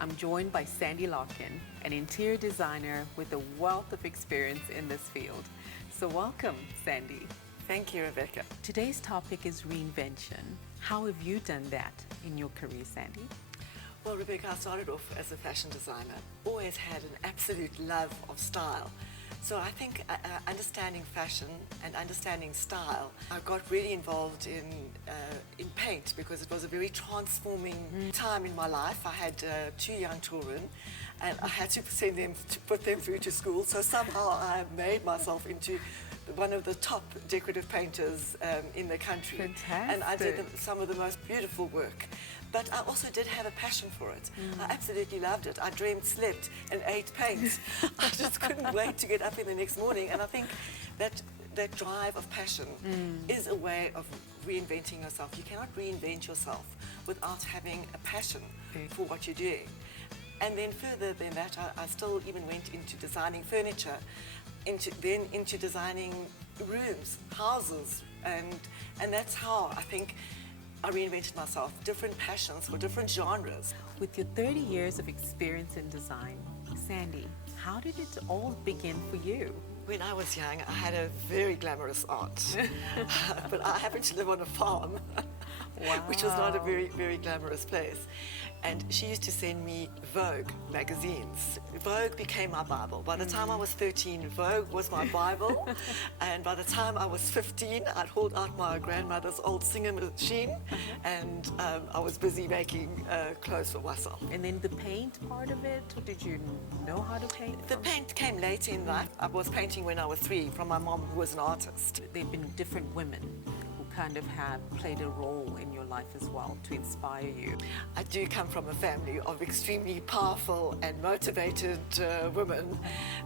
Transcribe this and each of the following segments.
I'm joined by Sandi Larkin, an interior designer with a wealth of experience in this field. So welcome, Sandi. Thank you, Rebecca. Today's topic is reinvention. How have you done that in your career, Sandi? Well, Rebecca, I started off as a fashion designer. Always had an absolute love of style. So I think understanding fashion and understanding style, I got really involved in paint because it was a very transforming time in my life. I had 2 young children and I had to put them through to school. So somehow I made myself into one of the top decorative painters in the country. Fantastic. And I did some of the most beautiful work. But I also did have a passion for it. I absolutely loved it. I dreamed, slept, and ate paint. I just couldn't wait to get up in the next morning. And I think that drive of passion is a way of reinventing yourself. You cannot reinvent yourself without having a passion for what you're doing. And then further than that, I still even went into designing furniture, into designing rooms, houses, and that's how I think I reinvented myself, different passions for different genres. With your 30 years of experience in design, Sandi, how did it all begin for you? When I was young, I had a very glamorous aunt, but I happened to live on a farm, which was not a very, very glamorous place. And she used to send me Vogue magazines. Vogue became my Bible. By the time I was 13, Vogue was my Bible. And by the time I was 15, I'd hold out my grandmother's old Singer machine and I was busy making clothes for myself. And then the paint part of it, or did you know how to paint? The paint came late in life. I was painting when I was 3 from my mom, who was an artist. There have been different women who kind of have played a role in your life as well to inspire you. I do come from a family of extremely powerful and motivated women.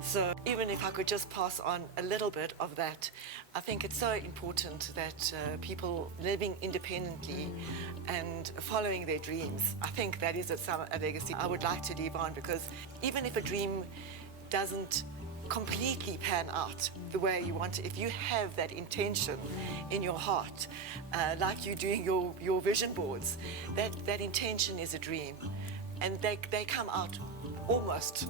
So even if I could just pass on a little bit of that, I think it's so important that people living independently and following their dreams, I think that is a legacy I would like to leave on, because even if a dream doesn't completely pan out the way you want it, if you have that intention in your heart, like you doing your vision boards, that intention is a dream, and they come out almost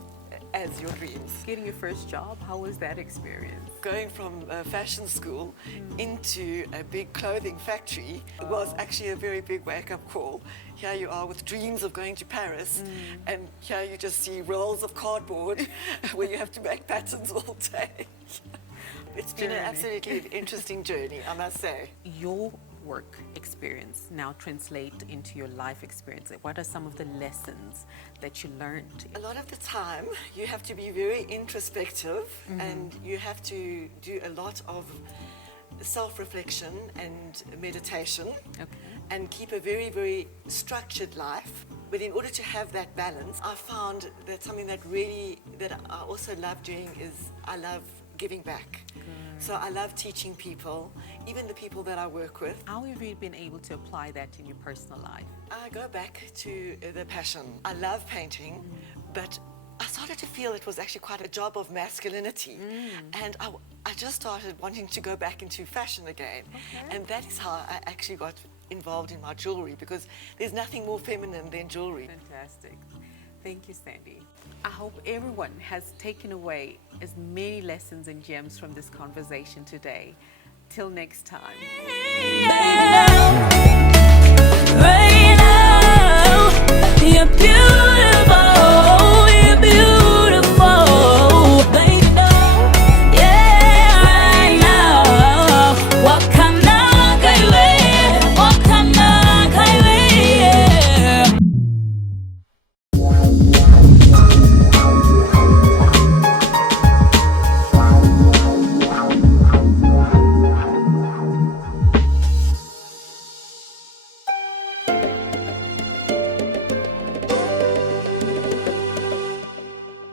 as your dreams. Getting your first job, how was that experience? Going from fashion school into a big clothing factory was actually a very big wake-up call. Here you are with dreams of going to Paris, and here you just see rolls of cardboard where you have to make patterns all day. It's been an absolutely interesting journey, I must say. Your work experience now translate into your life experience. What are some of the lessons that you learned? A lot of the time you have to be very introspective and you have to do a lot of self-reflection and meditation and keep a very, very structured life. But in order to have that balance, I found that something that I also love doing is I love giving back. So I love teaching people, even the people that I work with. How have you been able to apply that in your personal life? I go back to the passion. I love painting, but I started to feel it was actually quite a job of masculinity. And I just started wanting to go back into fashion again. And that is how I actually got involved in my jewelry, because there's nothing more feminine than jewelry. Fantastic. Thank you, Sandi. I hope everyone has taken away as many lessons and gems from this conversation today. Till next time. Right now, you're beautiful.